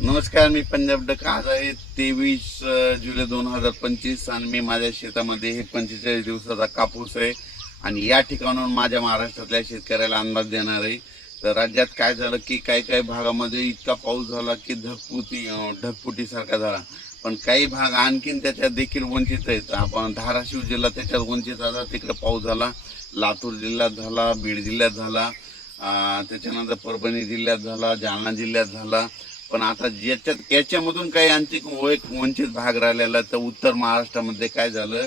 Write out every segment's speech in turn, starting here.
नमस्कार मी पंजाब डक आज आहे तेवीस जुलै दोन हजार पंचवीस आणि मी माझ्या शेतामध्ये हे पंचेचाळीस दिवसाचा कापूस आहे आणि या ठिकाणाहून माझ्या महाराष्ट्रातल्या शेतकऱ्याला अंदाज देणार आहे तर राज्यात काय झालं की काही काही भागामध्ये इतका पाऊस झाला की ढगपुटी ढगपुटीसारखा झाला पण काही भाग आणखीन त्याच्यात देखील वंचित आहेत आपण धाराशिव जिल्हा त्याच्यात वंचित झाला तिकडे पाऊस झाला लातूर जिल्ह्यात झाला बीड जिल्ह्यात झाला त्याच्यानंतर परभणी जिल्ह्यात झाला जालना जिल्ह्यात झाला पण आता ज्याच्यात याच्यामधून काही आणखी एक वंचित भाग राहिलेला तर उत्तर महाराष्ट्रामध्ये काय झालं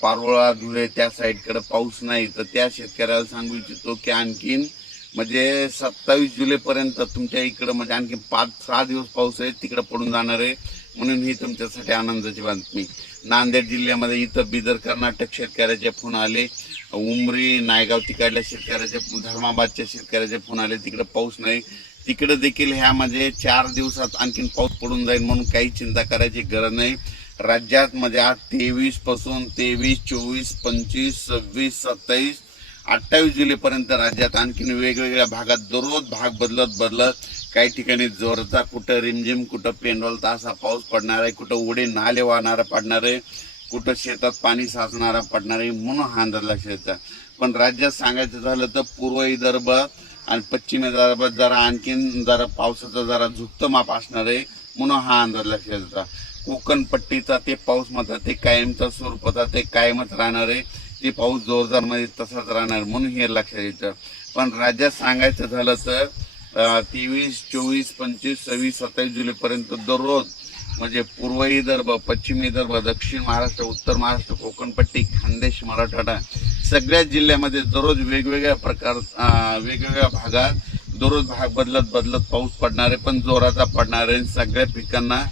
पारोळा धुळे त्या साईडकडे पाऊस नाही तर त्या शेतकऱ्याला सांगू इच्छितो की आणखीन म्हणजे सत्तावीस जुलैपर्यंत तुमच्या इकडं म्हणजे आणखी पाच सहा दिवस पाऊस आहे तिकडं पडून जाणार आहे म्हणून ही तुमच्यासाठी आनंदाची बातमी नांदेड जिल्ह्यामध्ये इथं बिदर कर्नाटक शेतकऱ्याचे फोन आले उमरी नायगाव तिकडल्या शेतकऱ्याचे धर्माबादच्या शेतकऱ्याचे फोन आले तिकडे पाऊस नाही तिकडे देखील ह्या ह्यामध्ये म्हणजे चार दिवसात आणखीन पाऊस पडून जाईल म्हणून काही चिंता करायची गरज नाही राज्यात म्हणजे आज तेवीस पासून तेवीस चोवीस पंचवीस सव्वीस सत्तावीस अठ्ठावीस जुलैपर्यंत राज्यात आणखीन वेगवेगळ्या भागात दररोज भाग बदलत बदलत काही ठिकाणी जोरचा कुठं रिमझिम कुठं पेंडॉलचा असा पाऊस पडणार आहे कुठं उडे नाले वाहणारा पडणार आहे कुठं शेतात पाणी साचणारा पडणार आहे म्हणून हा अंदाज लक्षात पण राज्यात सांगायचं झालं तर पूर्व विदर्भ आणि पश्चिम विदर्भात जरा आणखीन जरा पावसाचा जरा झुप्त माप असणार आहे म्हणून हा अंदाज लक्षात येतात कोकणपट्टीचा ते पाऊस मात्र ते कायमचा स्वरूपाचा ते कायमच राहणार आहे ती पाऊस जोरदार मध्ये तसाच राहणार म्हणून हे लक्षात येतं पण राज्यात सांगायचं झालं तर तेवीस चोवीस पंचवीस सव्वीस सत्तावीस जुलैपर्यंत दररोज म्हणजे पूर्व विदर्भ पश्चिम विदर्भ दक्षिण महाराष्ट्र उत्तर महाराष्ट्र कोकणपट्टी खानदेश मराठवाडा सगळ्या जिल्ह्यामध्ये दररोज वेगवेगळ्या प्रकार वेगवेगळ्या भागात दररोज भाग बदलत बदलत पाऊस पडणार आहे पण जोराचा पडणार आहे सगळ्या पिकांना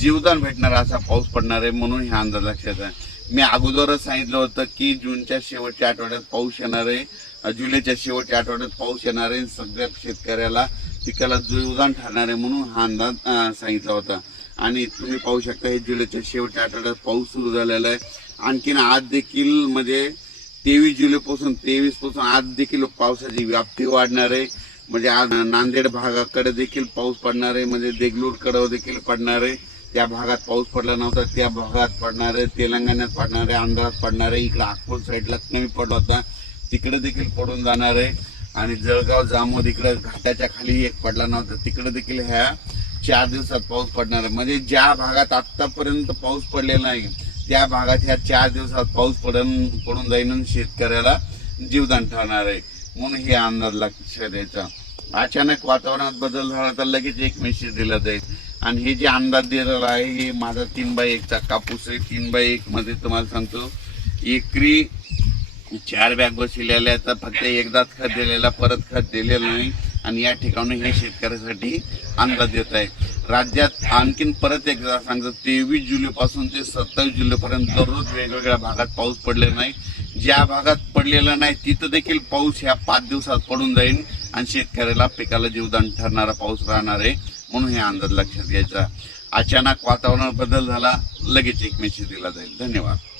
जीवदान भेटणार असा पाऊस पडणार आहे म्हणून हे अंदाज लक्षात आहे मी अगोदरच सांगितलं होतं की जूनच्या शेवटच्या आठवड्यात पाऊस येणार आहे जुलैच्या शेवटच्या आठवड्यात पाऊस येणार आहे सगळ्या शेतकऱ्याला पिकाला जुळदान ठरणार आहे म्हणून हा अंदाज सांगितला होता आणि तुम्ही पाहू शकता हे जुलैच्या शेवटच्या आठवड्यात पाऊस सुरू झालेला आहे आणखीन आज देखील म्हणजे तेवीस जुलैपासून तेवीसपासून पासून आज देखील पावसाची व्याप्ती वाढणार आहे म्हणजे आज नांदेड भागाकडे देखील पाऊस पडणार आहे म्हणजे देगलूरकडे देखील पडणार आहे त्या भागात पाऊस पडला नव्हता त्या भागात पडणारे तेलंगणात पडणारे आंध्रात पडणारे इकडं नागपूर साईडला कमी पडला होता तिकडे देखील पडून जाणार आहे आणि जळगाव जामोद इकडे घाटाच्या खाली एक पडला नव्हता तिकडे देखील ह्या चार दिवसात पाऊस पडणार आहे म्हणजे ज्या भागात आत्तापर्यंत पाऊस पडलेला नाही त्या भागात ह्या चार दिवसात पाऊस पडून पडून जाईन शेतकऱ्याला जीवदान ठरणार आहे म्हणून हे अंदाज लक्षात द्यायचा अचानक वातावरणात बदल झाला तर लगेच एक मेसेज दिला जाईल आणि हे जे अंदाज दिलेला आहे हे माझा तीन बाय एकचा कापूस आहे तीन बाय एक मध्ये तुम्हाला सांगतो एकरी चार बॅग बसलेल्या तर फक्त एकदाच खत दिलेला परत खत दिलेलं नाही आणि या ठिकाणी हे शेतकऱ्यासाठी अंदाज देत आहे राज्यात आणखीन परत एकदा सांगतो तेवीस जुलैपासून ते सत्तावीस जुलैपर्यंत दररोज वेगवेगळ्या भागात पाऊस पडलेला नाही ज्या भागात पडलेला नाही तिथं देखील पाऊस ह्या पाच दिवसात पडून जाईल आणि शेतकऱ्याला पिकाला जीवदान ठरणारा पाऊस राहणार आहे म्हणून हे अंदाज लक्षात घ्यायचा अचानक वातावरण बदल झाला लगेच एकमेशी दिला जाईल धन्यवाद